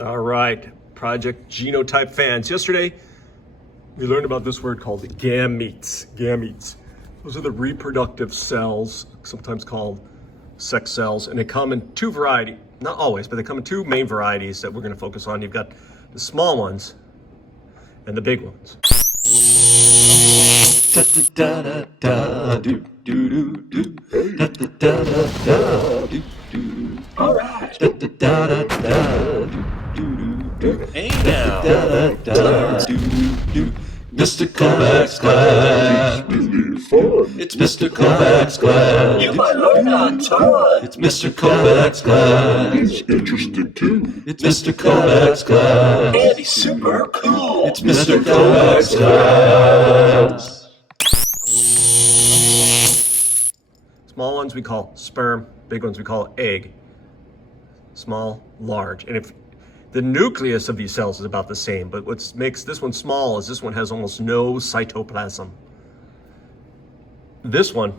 All right, Project Genotype fans. Yesterday, we learned about this word called gametes. Gametes. Those are the reproductive cells, sometimes called sex cells, and they come in two varieties. Not always, but they come in two main varieties that we're going to focus on. You've got the small ones and the big ones. All right. Hey now. Mr. Kovacs class. It's Mr. Kovacs class. You might learn a ton. It's Mr. Kovacs class. It's interesting too. It's Mr. Kovacs class. And he's super cool. It's Mr. Kovacs class. Small ones we call sperm, big ones we call egg. Small, large. And if the nucleus of these cells is about the same, but what makes this one small is this one has almost no cytoplasm. This one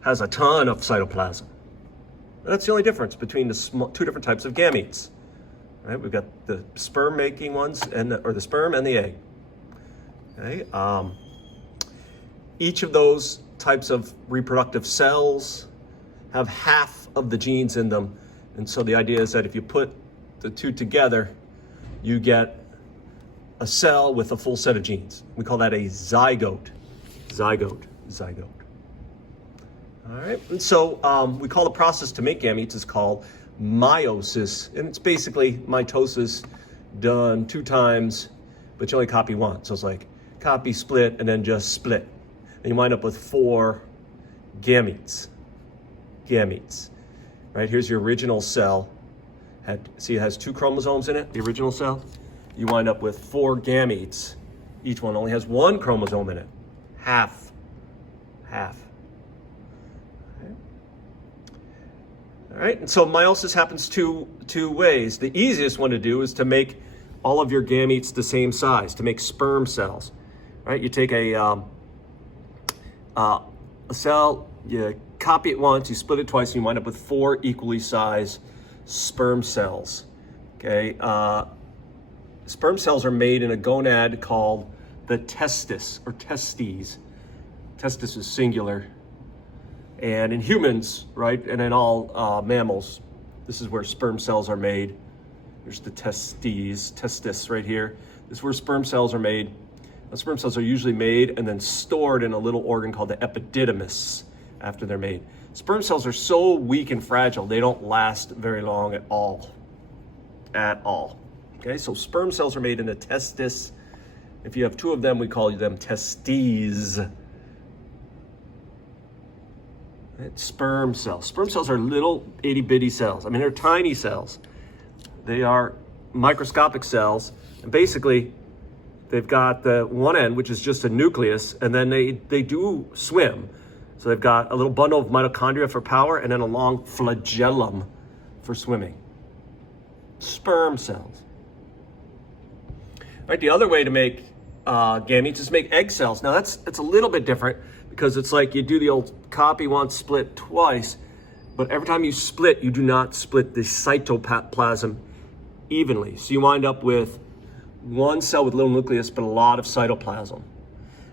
has a ton of cytoplasm. And that's the only difference between the two different types of gametes. Right? We've got the sperm-making ones, or the sperm and the egg. Okay? Each of those types of reproductive cells have half of the genes in them. And so the idea is that if you put the two together, you get a cell with a full set of genes. We call that a zygote. Zygote. All right, and so we call the process to make gametes is called meiosis, and it's basically mitosis done 2 times, but you only copy once. So it's like copy, split, and then just split. And you wind up with 4 gametes. Gametes. Right, here's your original cell. See, it has 2 chromosomes in it, the original cell. You wind up with 4 gametes. Each one only has 1 chromosome in it. Half. Okay. All right, and so meiosis happens two ways. The easiest one to do is to make all of your gametes the same size, to make sperm cells. Right, you take a cell, you copy it once, you split it twice, and you wind up with 4 equally sized sperm cells. Okay, sperm cells are made in a gonad called the testis or testes. Testis is singular, and in humans, right, and in all mammals, this is where sperm cells are made. There's the testis right here. This is where sperm cells are made. The sperm cells are usually made and then stored in a little organ called the epididymis after they're made. Sperm cells are so weak and fragile, they don't last very long at all. Okay, so sperm cells are made in the testis. If you have 2 of them, we call them testes. Sperm cells. Sperm cells are little itty bitty cells. I mean, they're tiny cells. They are microscopic cells, and basically, they've got the one end, which is just a nucleus, and then they do swim. So they've got a little bundle of mitochondria for power and then a long flagellum for swimming. Sperm cells. Right, the other way to make gametes is to make egg cells. Now it's a little bit different because it's like you do the old copy once, split twice, but every time you split, you do not split the cytoplasm evenly. So you wind up with one cell with a little nucleus, but a lot of cytoplasm.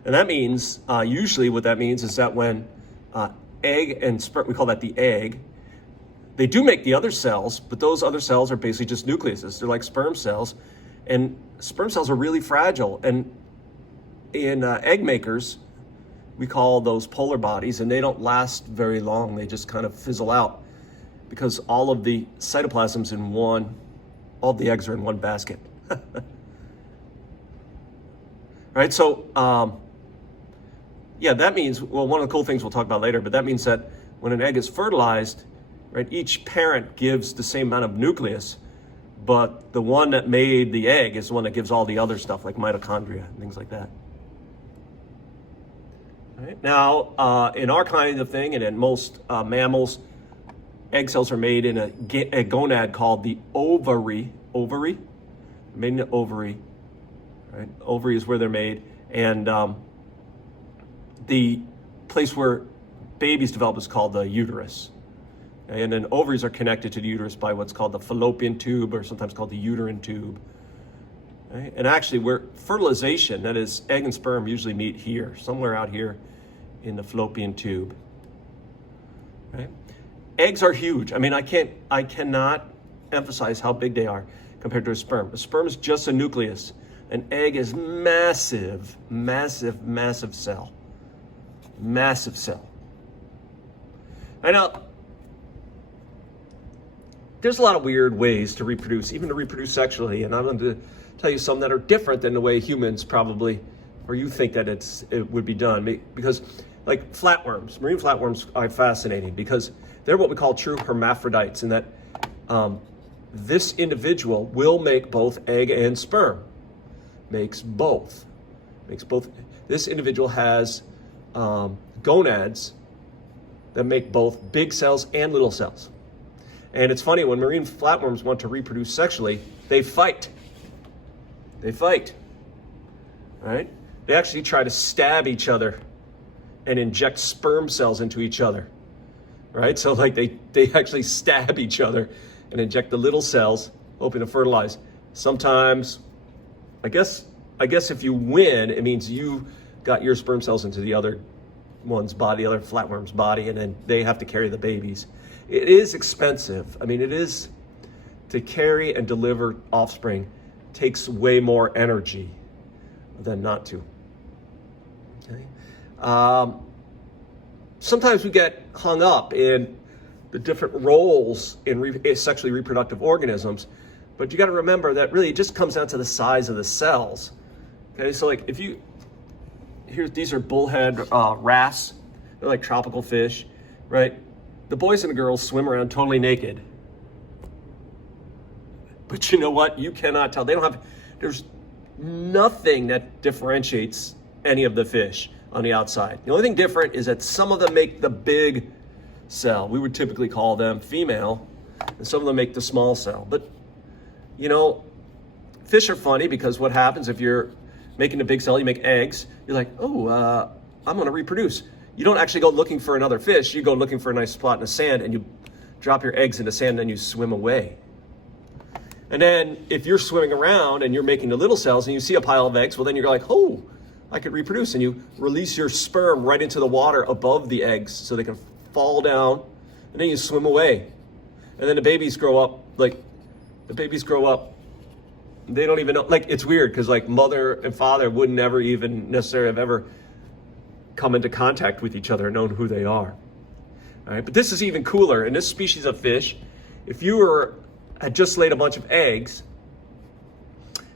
And that means, usually what that means is that when egg and sperm, we call that the egg, they do make the other cells, but those other cells are basically just nucleuses. They're like sperm cells, and sperm cells are really fragile. And in egg makers, we call those polar bodies, and they don't last very long. They just kind of fizzle out because all of the cytoplasm's in one, all the eggs are in one basket. Right, so yeah, that means, well, one of the cool things we'll talk about later, but that means that when an egg is fertilized, right, each parent gives the same amount of nucleus, but the one that made the egg is the one that gives all the other stuff like mitochondria and things like that. Right. Now, in our kind of thing, and in most mammals, egg cells are made in a gonad called the ovary. Made in the ovary. Right? Ovary is where they're made, and the place where babies develop is called the uterus. And then ovaries are connected to the uterus by what's called the fallopian tube, or sometimes called the uterine tube. Okay? And actually, where fertilization, that is, egg and sperm usually meet here, somewhere out here in the fallopian tube. Right? Eggs are huge. I mean, I cannot emphasize how big they are compared to a sperm. A sperm is just a nucleus. An egg is massive, massive, massive cell. Massive cell. I know there's a lot of weird ways to reproduce, even to reproduce sexually, and I'm going to tell you some that are different than the way humans probably, or you think that it would be done. Because like flatworms, marine flatworms are fascinating because they're what we call true hermaphrodites, in that this individual will make both egg and sperm. Makes both. This individual has gonads that make both big cells and little cells. And it's funny, when marine flatworms want to reproduce sexually, they fight. Right? They actually try to stab each other and inject sperm cells into each other. Right? So like they actually stab each other and inject the little cells, hoping to fertilize. Sometimes, I guess if you win, it means you got your sperm cells into the other one's body, the other flatworm's body, and then they have to carry the babies. It is expensive. I mean, it is, to carry and deliver offspring takes way more energy than not to. Okay? Sometimes we get hung up in the different roles in sexually reproductive organisms, but you got to remember that really it just comes down to the size of the cells. Okay, so like these are bullhead wrasse. They're like tropical fish, right? The boys and the girls swim around totally naked. But you know what? You cannot tell. There's nothing that differentiates any of the fish on the outside. The only thing different is that some of them make the big cell. We would typically call them female, and some of them make the small cell. But, you know, fish are funny because what happens if you're making a big cell, you make eggs, you're like, I'm going to reproduce. You don't actually go looking for another fish. You go looking for a nice spot in the sand, and you drop your eggs in the sand, and then you swim away. And then if you're swimming around and you're making the little cells and you see a pile of eggs, well, then you're like, oh, I could reproduce. And you release your sperm right into the water above the eggs so they can fall down, and then you swim away. And then the babies grow up, they don't even know. Like, it's weird because like mother and father would never even necessarily have ever come into contact with each other and known who they are. All right, but this is even cooler. In this species of fish, if you had just laid a bunch of eggs,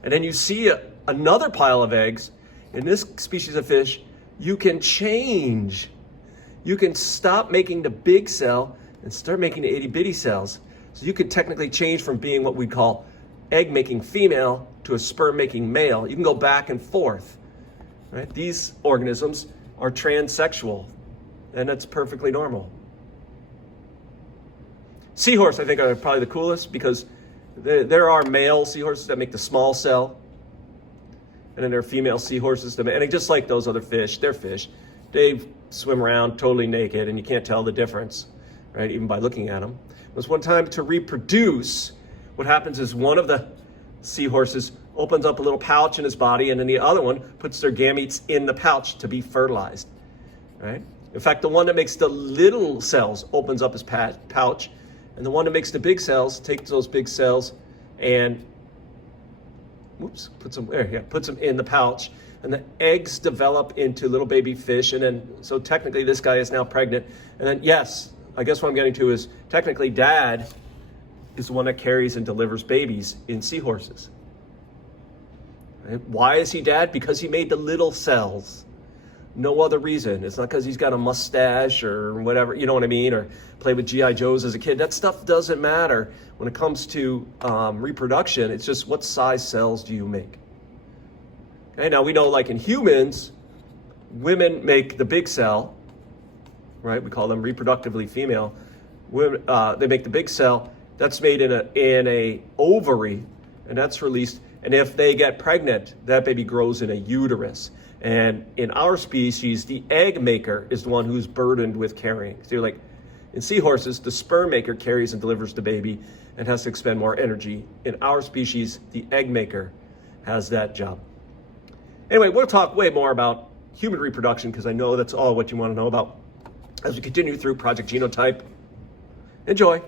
and then you see another pile of eggs, in this species of fish, you can change. You can stop making the big cell and start making the itty bitty cells. So you could technically change from being what we call egg-making female to a sperm-making male. You can go back and forth. Right? These organisms are transsexual, and that's perfectly normal. Seahorse, I think, are probably the coolest because there are male seahorses that make the small cell, and then there are female seahorses that and just like those other fish, they're fish. They swim around totally naked, and you can't tell the difference, right? Even by looking at them. There's one time to reproduce. What happens is one of the seahorses opens up a little pouch in his body, and then the other one puts their gametes in the pouch to be fertilized, right? In fact, the one that makes the little cells opens up his pouch, and the one that makes the big cells takes those big cells and puts them in the pouch, and the eggs develop into little baby fish, and then so technically this guy is now pregnant, and then yes, I guess what I'm getting to is technically dad is the one that carries and delivers babies in seahorses. Right? Why is he dad? Because he made the little cells. No other reason. It's not because he's got a mustache or whatever, you know what I mean, or played with G.I. Joes as a kid. That stuff doesn't matter when it comes to reproduction. It's just what size cells do you make? Okay, now we know, like in humans, women make the big cell, right? We call them reproductively female. Women, they make the big cell. That's made in a ovary, and that's released. And if they get pregnant, that baby grows in a uterus. And in our species, the egg maker is the one who's burdened with carrying. So you're like, In seahorses, the sperm maker carries and delivers the baby and has to expend more energy. In our species, the egg maker has that job. Anyway, we'll talk way more about human reproduction because I know that's all what you want to know about as we continue through Project Genotype. Enjoy.